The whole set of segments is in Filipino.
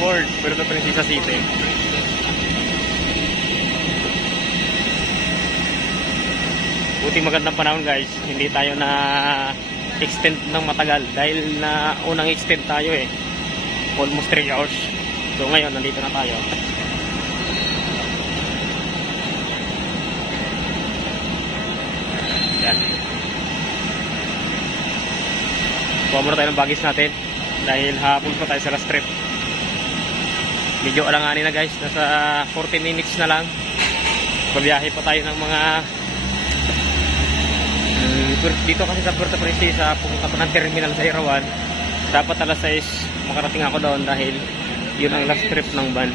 Ward, Puerto Princesa City. Buti magandang panahon guys, hindi tayo na extend ng matagal dahil na unang extend tayo almost 3 hours. So ngayon nandito na tayo. Yan. Kuha muna tayo ng bagis natin dahil hapon pa tayo sa last trip. Medyo alanganin na guys, nasa 40 minutes na lang. Pabiyahe pa tayo ng mga dito kasi sa Puerto Princesa, pumunta pa ng terminal sa Irawan. Dapat alas 6 makarating ako doon dahil yun ang last trip ng van.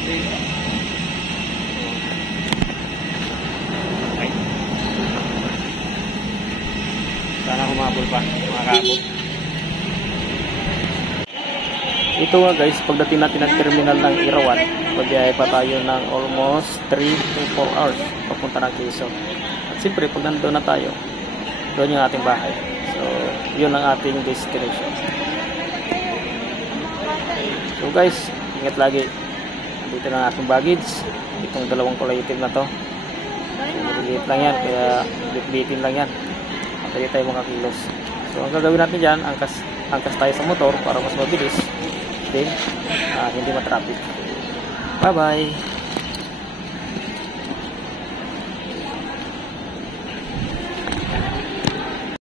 Okay. Sana humabol pa, makakaabot. Ito nga guys, pagdating natin ng terminal ng Irawan, pabiyahe pa tayo ng almost 3 to 4 hours papunta ng Quezon. Siyempre, pag nandun na tayo, doon yung ating bahay. So, yun ang ating destination. So guys, ingat lagi. Dito na ang ating baggage. Itong dalawang kulay itim na to. So, maliit lang yan, kaya bit-bitin lang yan. Dali tayo makakilos. So, ang gagawin natin dyan, angkas tayo sa motor para mas mabilis. Then, hindi matraffic. Bye-bye!